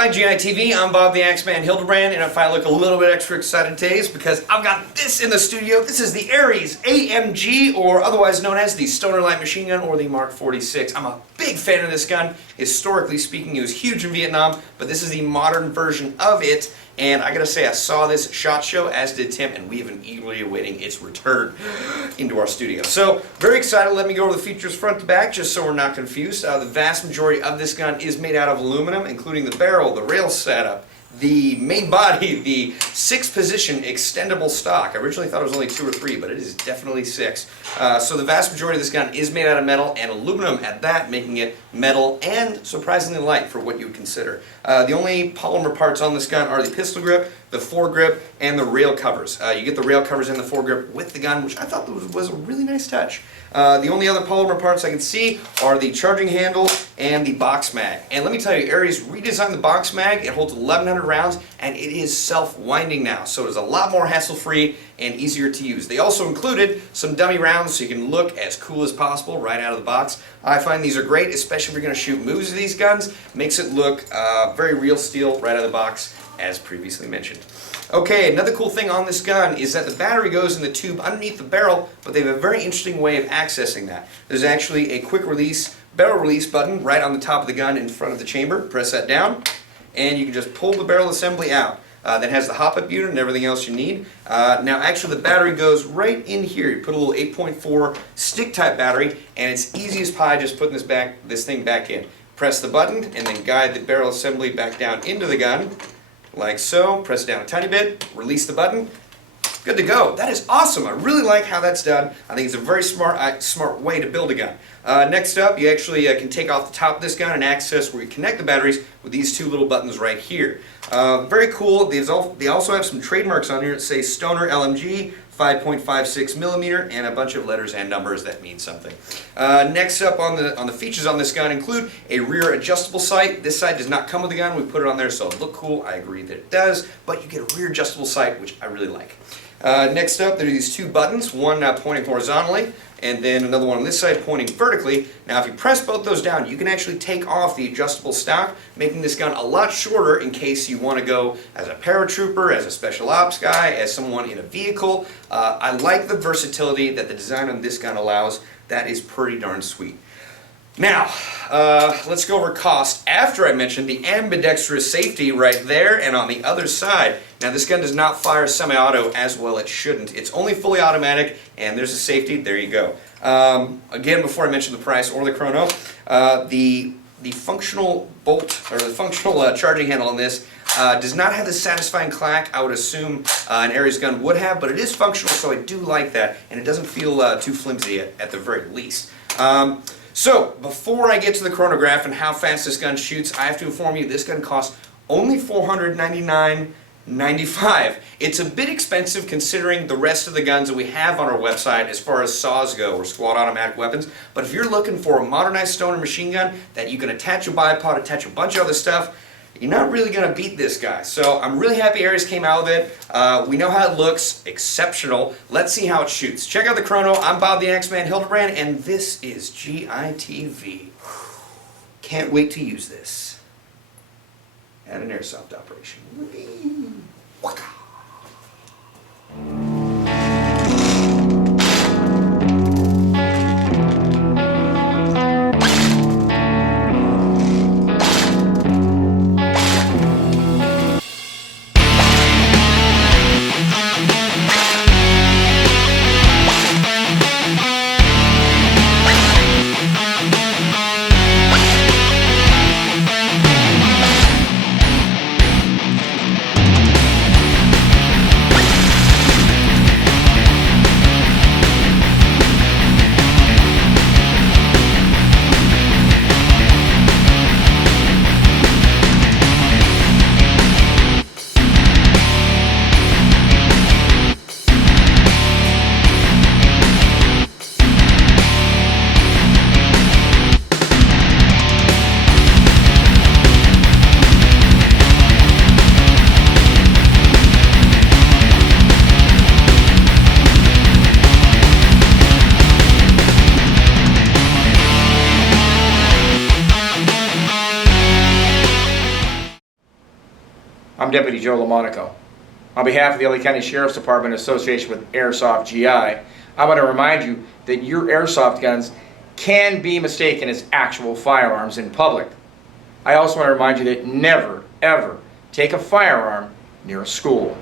Hi GITV, I'm Bob the Axeman Hildebrand, and if I look a little bit extra excited today is because I've got this in the studio. This is the Aries AMG, or otherwise known as the Stoner Light Machine Gun, or the Mark 46. I'm a big fan of this gun. Historically speaking, it was huge in Vietnam, but this is the modern version of it, and I gotta say, I saw this at SHOT Show, as did Tim, and we have been eagerly awaiting its return into our studio. So, very excited. Let me go over the features front to back, just so we're not confused. The vast majority of this gun is made out of aluminum, including the barrel, the rail setup, the main body, the 6-position extendable stock. I originally thought it was only 2 or 3, but it is definitely 6. So the vast majority of this gun is made out of metal and aluminum at that, making it metal and surprisingly light for what you would consider. The only polymer parts on this gun are the pistol grip, the foregrip, and the rail covers. You get the rail covers and the foregrip with the gun, which I thought was a really nice touch. The only other polymer parts I can see are the charging handle and the box mag. And let me tell you, Aries redesigned the box mag. It holds 1,100 rounds, and it is self-winding now, so it's a lot more hassle-free and easier to use. They also included some dummy rounds so you can look as cool as possible right out of the box. I find these are great, especially if you're going to shoot moves with these guns. Makes it look very real steel right out of the box, as previously mentioned. Okay, another cool thing on this gun is that the battery goes in the tube underneath the barrel, but they have a very interesting way of accessing that. There's actually a quick release, barrel release button right on the top of the gun in front of the chamber. Press that down, and you can just pull the barrel assembly out. That has the hop-up unit and everything else you need. Now actually the battery goes right in here. You put a little 8.4 stick-type battery, and it's easy as pie just putting this thing back in. Press the button, and then guide the barrel assembly back down into the gun. Like so. Press it down a tiny bit, release the button, good to go. That is awesome. I really like how that's done. I think it's a very smart way to build a gun. Next up, you actually can take off the top of this gun and access where you connect the batteries with these 2 little buttons right here. Very cool. They also have some trademarks on here that say Stoner LMG, 5.56 millimeter, and a bunch of letters and numbers that mean something. Next up on the features on this gun include a rear adjustable sight. This sight does not come with the gun. We put it on there so it'll look cool. I agree that it does, but you get a rear adjustable sight, which I really like. Next up, there are these 2 buttons, one pointing horizontally, and then another one on this side pointing vertically. Now if you press both those down, you can actually take off the adjustable stock, making this gun a lot shorter in case you want to go as a paratrooper, as a special ops guy, as someone in a vehicle. I like the versatility that the design on this gun allows. That is pretty darn sweet. Now, let's go over cost after I mentioned the ambidextrous safety right there and on the other side. Now this gun does not fire semi-auto, as well it shouldn't. It's only fully automatic, and there's a safety, there you go. Again, before I mention the price or the chrono, the functional bolt, or the functional charging handle on this does not have the satisfying clack I would assume an Aries gun would have, but it is functional, so I do like that, and it doesn't feel too flimsy at the very least. So, before I get to the chronograph and how fast this gun shoots, I have to inform you this gun costs only $499.95. It's a bit expensive considering the rest of the guns that we have on our website as far as saws go, or squad automatic weapons, but if you're looking for a modernized stoner machine gun that you can attach a bipod, attach a bunch of other stuff, you're not really going to beat this guy. So I'm really happy Aries came out with it. We know how it looks. Exceptional. Let's see how it shoots. Check out the chrono. I'm Bob the Axeman Hildebrand, and this is GITV. Can't wait to use this at an airsoft operation. Waka. I'm Deputy Joe LaMonaco. On behalf of the LA County Sheriff's Department in association with Airsoft GI, I want to remind you that your airsoft guns can be mistaken as actual firearms in public. I also want to remind you that never, ever take a firearm near a school.